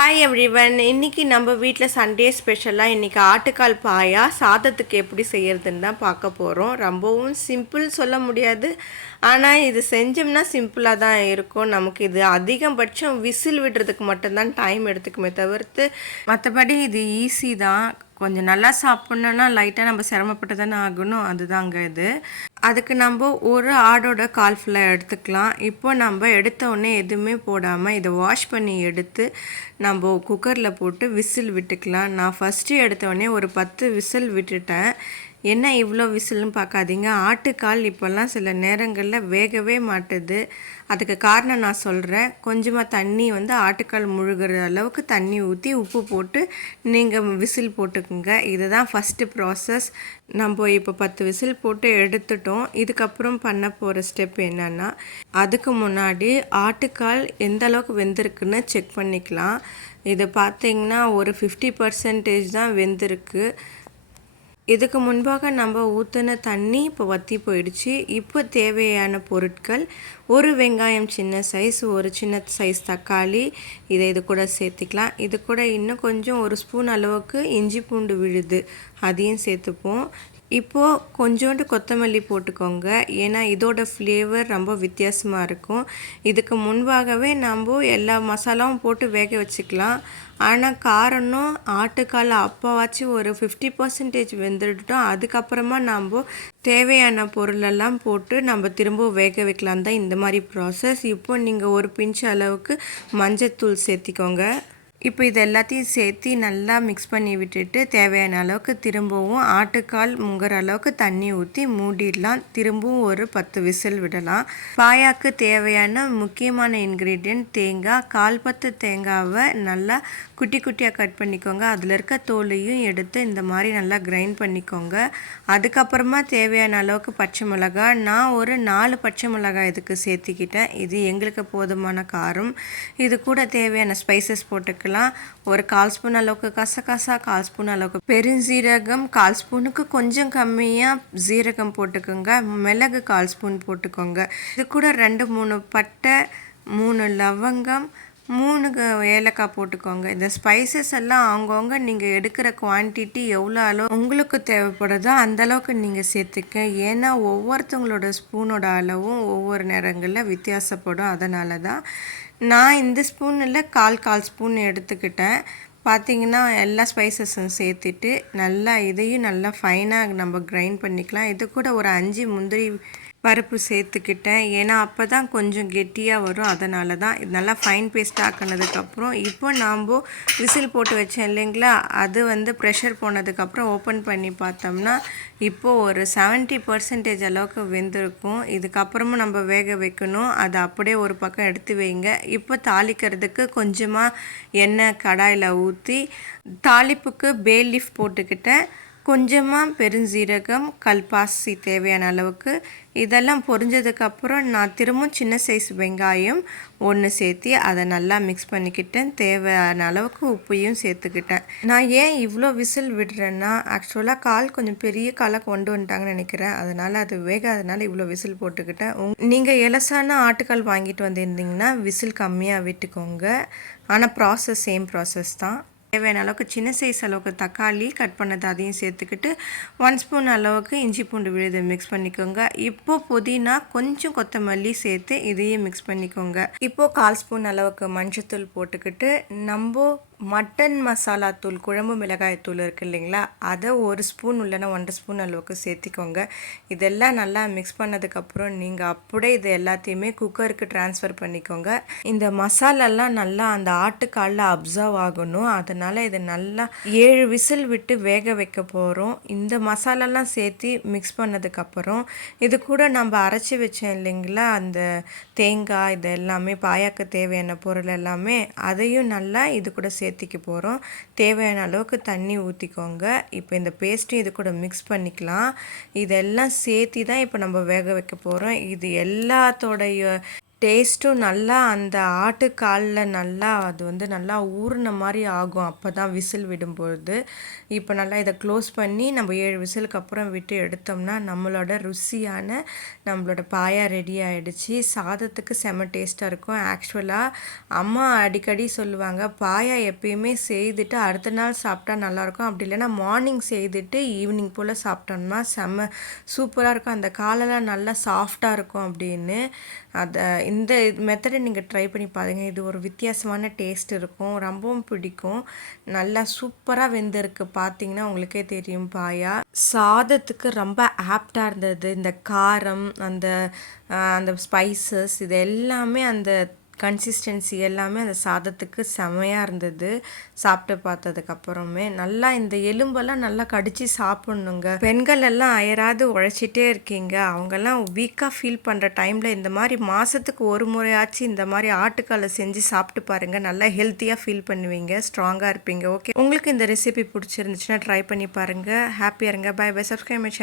Hi everyone. இன்றைக்கி நம்ம வீட்டில் சண்டே ஸ்பெஷலாக இன்றைக்கி ஆட்டுக்கால் பாயா சாதத்துக்கு எப்படி செய்கிறதுன்னு தான் பார்க்க போகிறோம். ரொம்பவும் சிம்பிள் சொல்ல முடியாது, ஆனால் இது செஞ்சோம்னா சிம்பிளாக தான் இருக்கும். நமக்கு இது அதிகபட்சம் விசில் விடுறதுக்கு மட்டும்தான் டைம் எடுத்துக்குமே தவிர்த்து மற்றபடி இது ஈஸி தான். கொஞ்சம் நல்லா சாப்பிட்ணுன்னா லைட்டாக நம்ம சிரமப்பட்டு தானே ஆகணும், அதுதாங்க இது. அதுக்கு நம்ம ஒரு ஆடோட கால் ஃபுல்லாக எடுத்துக்கலாம். இப்போ நம்ம எடுத்த உடனே எதுவுமே போடாமல் இதை வாஷ் பண்ணி எடுத்து நம்ம குக்கரில் போட்டு விசில் விட்டுக்கலாம். நான் ஃபஸ்ட்டு எடுத்த உடனே ஒரு 10 விசில் விட்டுட்டேன். என்ன இவ்வளோ விசில்னு பார்க்காதீங்க, ஆட்டுக்கால் இப்போல்லாம் சில நேரங்களில் வேகவே மாட்டுது. அதுக்கு காரணம் நான் சொல்கிறேன். கொஞ்சமாக தண்ணி ஆட்டுக்கால் முழுகிற அளவுக்கு தண்ணி ஊற்றி உப்பு போட்டு நீங்கள் விசில் போட்டுக்குங்க. இதுதான் ஃபஸ்ட்டு ப்ராசஸ். நம்ம இப்போ 10 விசில் போட்டு எடுத்துட்டோம். இதுக்கப்புறம் பண்ண போகிற ஸ்டெப் என்னென்னா, அதுக்கு முன்னாடி ஆட்டுக்கால் எந்த அளவுக்கு வெந்திருக்குன்னு செக் பண்ணிக்கலாம். இதை பார்த்திங்கன்னா ஒரு 50% தான் வெந்திருக்கு. இதுக்கு முன்பாக நம்ம ஊற்றின தண்ணி இப்போ வற்றி போயிடுச்சு. இப்போ தேவையான பொருட்கள்: ஒரு வெங்காயம் சின்ன சைஸ், ஒரு சின்ன சைஸ் தக்காளி, இது கூட சேர்த்திக்கலாம். இது கூட இன்னும் கொஞ்சம் ஒரு ஸ்பூன் அளவுக்கு இஞ்சி பூண்டு விழுது, அதையும் சேர்த்துப்போம். இப்போது கொஞ்சோண்டு கொத்தமல்லி போட்டுக்கோங்க, ஏன்னா இதோட ஃப்ளேவர் ரொம்ப வித்தியாசமாக இருக்கும். இதுக்கு முன்பாகவே நம்ம எல்லா மசாலாவும் போட்டு வேக வச்சுக்கலாம். ஆனால் காரணம் ஆட்டுக்கால் அப்போவாச்சும் ஒரு 50% வெந்துட்டோம். அதுக்கப்புறமா நம்ம தேவையான பொருளெல்லாம் போட்டு நம்ம திரும்ப வேக வைக்கலாம் தான் இந்த மாதிரி ப்ராசஸ். இப்போ நீங்கள் ஒரு பிஞ்ச் அளவுக்கு மஞ்சத்தூள் சேர்த்திக்கோங்க. இப்போ இது எல்லாத்தையும் சேர்த்து நல்லா மிக்ஸ் பண்ணி விட்டுட்டு தேவையான அளவுக்கு திரும்பவும் ஆட்டுக்கால் முங்குற அளவுக்கு தண்ணி ஊற்றி மூடிடலாம். திரும்பவும் ஒரு 10 விசில் விடலாம். பாயாக்கு தேவையான முக்கியமான இன்க்ரீடியன்ட் தேங்காய். 1/4 தேங்காவை நல்லா குட்டி குட்டியாக கட் பண்ணிக்கோங்க. அதில் இருக்க தோலையும் எடுத்து இந்த மாதிரி நல்லா கிரைண்ட் பண்ணிக்கோங்க. அதுக்கப்புறமா தேவையான அளவுக்கு பச்சை மிளகாய். நான் ஒரு 4 பச்சை மிளகாய் இதுக்கு சேர்த்திக்கிட்டேன். இது எங்களுக்கு போதுமான காரம். இது கூட தேவையான ஸ்பைசஸ் போட்டுக்கலாம். ஒரு 1/4 ஸ்பூன் அளவுக்கு கசகசா, 1/4 ஸ்பூன் அளவுக்கு பெருஞ்சீரகம், 1/4 ஸ்பூனுக்கு கொஞ்சம் கம்மியாக ஜீரகம் போட்டுக்கோங்க. மிளகு 1/4 ஸ்பூன் போட்டுக்கோங்க. இது கூட 2-3 பட்டை, 3 லவங்கம், 3 ஏலக்காய் போட்டுக்கோங்க. இந்த ஸ்பைசஸ் எல்லாம் அவங்கவுங்க நீங்கள் எடுக்கிற குவான்டிட்டி எவ்வளோ அளவு உங்களுக்கு தேவைப்படுதோ அந்தளவுக்கு நீங்கள் சேர்த்துக்க. ஏன்னா ஒவ்வொருத்தவங்களோட ஸ்பூனோட அளவும் ஒவ்வொரு நேரங்களில் வித்தியாசப்படும். அதனால தான் நான் இந்த ஸ்பூனில் 1/4 ஸ்பூன் எடுத்துக்கிட்டேன். பார்த்திங்கன்னா எல்லா ஸ்பைசஸும் சேர்த்துட்டு நல்லா இதையும் நல்லா ஃபைனாக நம்ம கிரைண்ட் பண்ணிக்கலாம். இது கூட ஒரு 5 முந்திரி பருப்பு சேர்த்துக்கிட்டேன், ஏன்னா அப்போ தான் கொஞ்சம் கெட்டியாக வரும். அதனால தான் இது நல்லா ஃபைன் பேஸ்ட் ஆக்கினதுக்கப்புறம் இப்போ நாம் விசில் போட்டு வச்சேன் இல்லைங்களா, அது ப்ரெஷர் போனதுக்கப்புறம் ஓப்பன் பண்ணி பார்த்தோம்னா இப்போது ஒரு 70% அளவுக்கு வெந்திருக்கும். இதுக்கப்புறமும் நம்ம வேக வைக்கணும். அதை அப்படியே ஒரு பக்கம் எடுத்து வைங்க. இப்போ தாளிக்கிறதுக்கு கொஞ்சமாக எண்ணெய் கடாயில் ஊற்றி தாளிப்புக்கு பே லீஃப் போட்டுக்கிட்டேன். கொஞ்சமாக பெருஞ்சீரகம், கல்பாசி தேவையான அளவுக்கு. இதெல்லாம் பொரிஞ்சதுக்கப்புறம் நான் திரும்பவும் சின்ன சைஸ் வெங்காயம் 1 சேர்த்து அதை நல்லா மிக்ஸ் பண்ணிக்கிட்டேன். தேவையான அளவுக்கு உப்பையும் சேர்த்துக்கிட்டேன். நான் ஏன் இவ்வளோ விசில் விடுறேன்னா, ஆக்சுவலாக கால் கொஞ்சம் பெரிய காலாக கொண்டு வந்துட்டாங்கன்னு நினைக்கிறேன். அதனால் அது வேகாதனால இவ்வளோ விசில் போட்டுக்கிட்டேன். நீங்கள் எலசான ஆட்டுக்கால் வாங்கிட்டு வந்திருந்தீங்கன்னா விசில் கம்மியாக விட்டுக்கோங்க. ஆனால் சேம் ப்ராசஸ் தான். தேவையான அளவுக்கு சின்ன சைஸ் அளவுக்கு தக்காளி கட் பண்ணது அதையும் சேர்த்துக்கிட்டு 1 ஸ்பூன் அளவுக்கு இஞ்சி பூண்டு விழுது மிக்ஸ் பண்ணிக்கோங்க. இப்போது புதினா, கொஞ்சம் கொத்தமல்லி சேர்த்து இதையும் மிக்ஸ் பண்ணிக்கோங்க. இப்போது 1/4 ஸ்பூன் அளவுக்கு மஞ்சத்தூள் போட்டுக்கிட்டு நம்ம மட்டன் மசாலா தூள், குழம்பு மிளகாய் தூள் இருக்குது இல்லைங்களா, அதை 1 ஸ்பூன் இல்லைன்னா 1.5 ஸ்பூன் அளவுக்கு சேர்த்திக்கோங்க. இதெல்லாம் நல்லா மிக்ஸ் பண்ணதுக்கப்புறம் நீங்கள் அப்படியே இது எல்லாத்தையுமே குக்கருக்கு ட்ரான்ஸ்ஃபர் பண்ணிக்கோங்க. இந்த மசாலாலாம் நல்லா அந்த ஆட்டுக்காலில் அப்சர்வ் ஆகணும். அதனால் இதை நல்லா 7 விசில் விட்டு வேக வைக்க போகிறோம். இந்த மசாலாலாம் சேர்த்து மிக்ஸ் பண்ணதுக்கப்புறம் இது கூட நம்ம அரைச்சி வச்சோம் இல்லைங்களா, அந்த தேங்காய், இது எல்லாமே பாயாக்கு தேவையான பொருள் எல்லாமே அதையும் நல்லா இது கூட சேர்த்திக்க போகிறோம். தேவையான அளவுக்கு தண்ணி ஊற்றிக்கோங்க. இப்போ இந்த பேஸ்ட்டும் இது கூட மிக்ஸ் பண்ணிக்கலாம். இதெல்லாம் சேர்த்தி தான் இப்போ நம்ம வேக வைக்க போகிறோம். இது எல்லாத்தோடைய டேஸ்ட்டும் நல்லா அந்த ஆட்டுக்காலில் நல்லா அது வந்து நல்லா ஊறின மாதிரி ஆகும் அப்போ தான் விசில் விடும்பொழுது. இப்போ நல்லா இதை க்ளோஸ் பண்ணி நம்ம 7 விசிலுக்கு அப்புறம் விட்டு எடுத்தோம்னா நம்மளோட ருசியான நம்மளோட பாயா ரெடி ஆகிடுச்சு. சாதத்துக்கு செம டேஸ்ட்டாக இருக்கும். ஆக்சுவலாக அம்மா அடிக்கடி சொல்லுவாங்க, பாயா எப்பயுமே செய்துட்டு அடுத்த நாள் சாப்பிட்டா நல்லாயிருக்கும், அப்படி இல்லைன்னா மார்னிங் செய்துட்டு ஈவினிங் போல் சாப்பிட்டோம்னா செம்ம சூப்பராக இருக்கும், அந்த காலெல்லாம் நல்லா சாஃப்டாக இருக்கும் அப்படின்னு. அதை இந்த மெத்தடை நீங்கள் ட்ரை பண்ணி பாருங்கள். இது ஒரு வித்தியாசமான டேஸ்ட் இருக்கும், ரொம்பவும் பிடிக்கும். நல்லா சூப்பராக வெந்திருக்கு. பார்த்தீங்கன்னா உங்களுக்கே தெரியும். பாயா சாதத்துக்கு ரொம்ப ஆப்டாக இருந்தது. இந்த காரம், அந்த அந்த ஸ்பைசஸ், இது எல்லாமே அந்த கன்சிஸ்டன்சி எல்லாமே அந்த சாதத்துக்கு செமையாக இருந்தது. சாப்பிட்டு பார்த்ததுக்கப்புறமே நல்லா இந்த எலும்பெல்லாம் நல்லா கடிச்சு சாப்பிட்ணுங்க. பெண்கள் எல்லாம் அயராது உழைச்சிட்டே இருக்கீங்க, அவங்கெல்லாம் வீக்காக ஃபீல் பண்ணுற டைமில் இந்த மாதிரி மாதத்துக்கு ஒரு முறையாச்சு இந்த மாதிரி ஆட்டுக்காலை செஞ்சு சாப்பிட்டு பாருங்கள். நல்லா ஹெல்த்தியாக ஃபீல் பண்ணுவீங்க, ஸ்ட்ராங்காக இருப்பீங்க. ஓகே, உங்களுக்கு இந்த ரெசிபி பிடிச்சிருந்துச்சுன்னா ட்ரை பண்ணி பாருங்கள். ஹாப்பியாக இருங்க. Bye bye. Subscribe my channel.